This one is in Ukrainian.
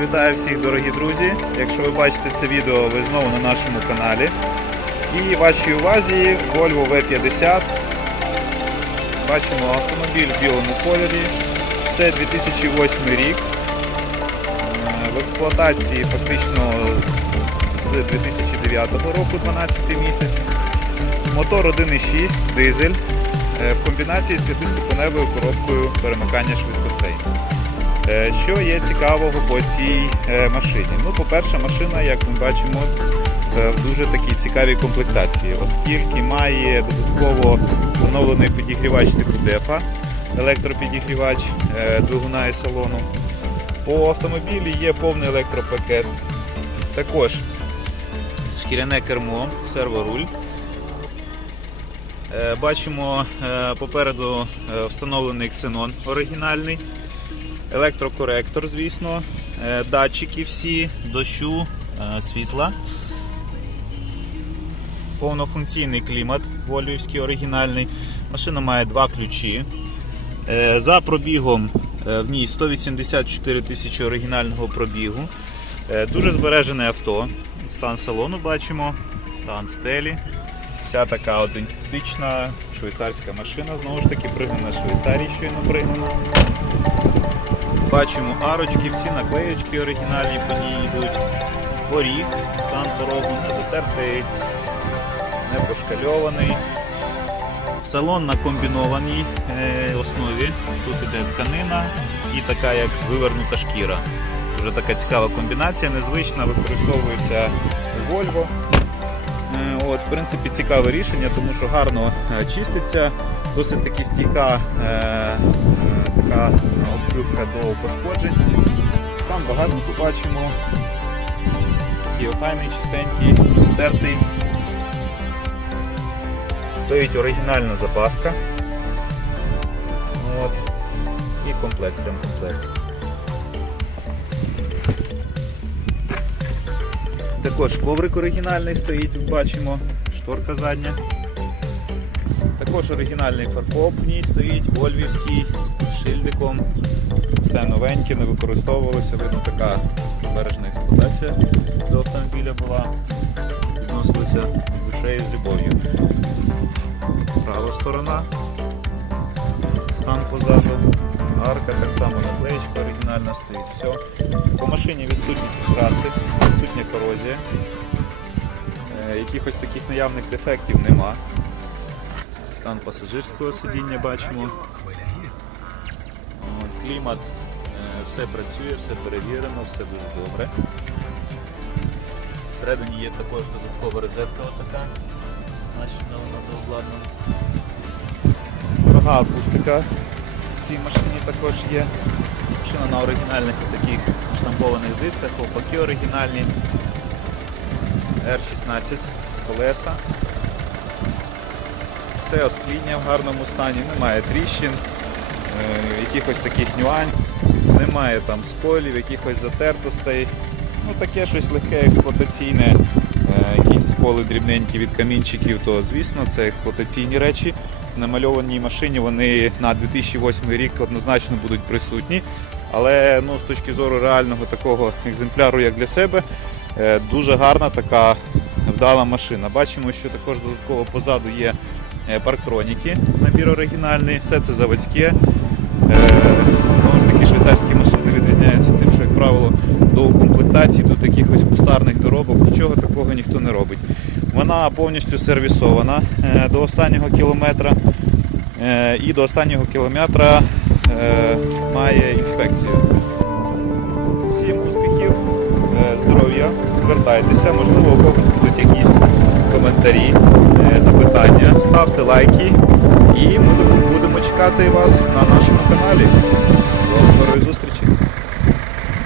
Вітаю всіх, дорогі друзі! Якщо ви бачите це відео, ви знову на нашому каналі. І вашій увазі Volvo V50. Бачимо автомобіль в білому кольорі. Це 2008 рік. Е, В експлуатації фактично з 2009 року, 12 місяць. Мотор 1.6, дизель е, в комбінації з 5-ступеневою коробкою перемикання швидкостей. Е, Що є цікавого по цій е, машині? Ну, по-перше, машина, як ми бачимо, е, в дуже такій цікавій комплектації, оскільки має додатково встановлений підігрівач типу DEFA, електропідігрівач двигуна і салону. По автомобілі є повний електропакет. Також шкіряне кермо, серворуль. Бачимо попереду встановлений ксенон оригінальний електрокоректор, звісно, е, датчики всі, дощу, е, світла. Повнофункційний клімат вольвівський оригінальний. Машина має два ключі. Е, За пробігом в ній 184 тисячі оригінального пробігу. Дуже збережене авто. Стан салону бачимо, стан стелі. Вся така аутентична швейцарська машина, знову ж таки, пригнана з Швейцарії, щойно пригнана. Бачимо арочки, всі наклеєчки оригінальні по ній йдуть. Поріг, стан порогу не затертий, не пошкальований. Салон на комбінованій е, основі. Тут іде тканина і така як вивернута шкіра. Дуже така цікава комбінація, незвична, використовується Volvo. Е, От, в принципі, цікаве рішення, тому що гарно е, чиститься, досить таки стійка обкривка до пошкоджень. Там багажнику бачимо. Такий охайний, чистенький, стертий. Стоїть оригінальна запаска. От. І комплект, ремкомплект. Також коврик оригінальний стоїть, бачимо, шторка задня. Також оригінальний фаркоп в ній стоїть, вольвівський, шильдиком. Все новеньке, не використовувалося, видно така збережна експлуатація до автомобіля була. Відносилися з душею, з любов'ю. Права сторона, стан позаду, арка, так само наклеєчка оригінальна стоїть. Все. По машині відсутні підкраси, відсутня корозія. Е, Якихось таких наявних дефектів нема. Стан пасажирського сидіння бачимо. Клімат, е, все працює, все перевірено, все дуже добре. Всередині є також додаткова розетка отака, значена вона доскладнена. Рога акустика в цій машині також є. Машина на оригінальних таких штампованих дисках, ковпаки оригінальні. R16 колеса. Все оскління в гарному стані, немає тріщин, е, якихось таких нюансів, немає там сколів, якихось затертостей. Ну таке щось легке експлуатаційне, е, якісь сколи дрібненькі від камінчиків, то звісно це експлуатаційні речі. В намальованій машині вони на 2008 рік однозначно будуть присутні. Але ну, з точки зору реального такого екземпляру, як для себе, е, дуже гарна така вдала машина. Бачимо, що також додатково позаду є парктроніки, набір оригінальний, все це заводське. Е, Знову ж таки, швейцарські машини відрізняються тим, що, як правило, до комплектації, до якихось кустарних доробок, нічого такого ніхто не робить. Вона повністю сервісована е, до останнього кілометра е, і до останнього кілометра е, має інспекцію. Всім успіхів, е, здоров'я, звертайтеся, можливо, у когось будуть якісь коментарі, е. Ставте лайки і ми будемо чекати вас на нашому каналі. До скорої зустрічі!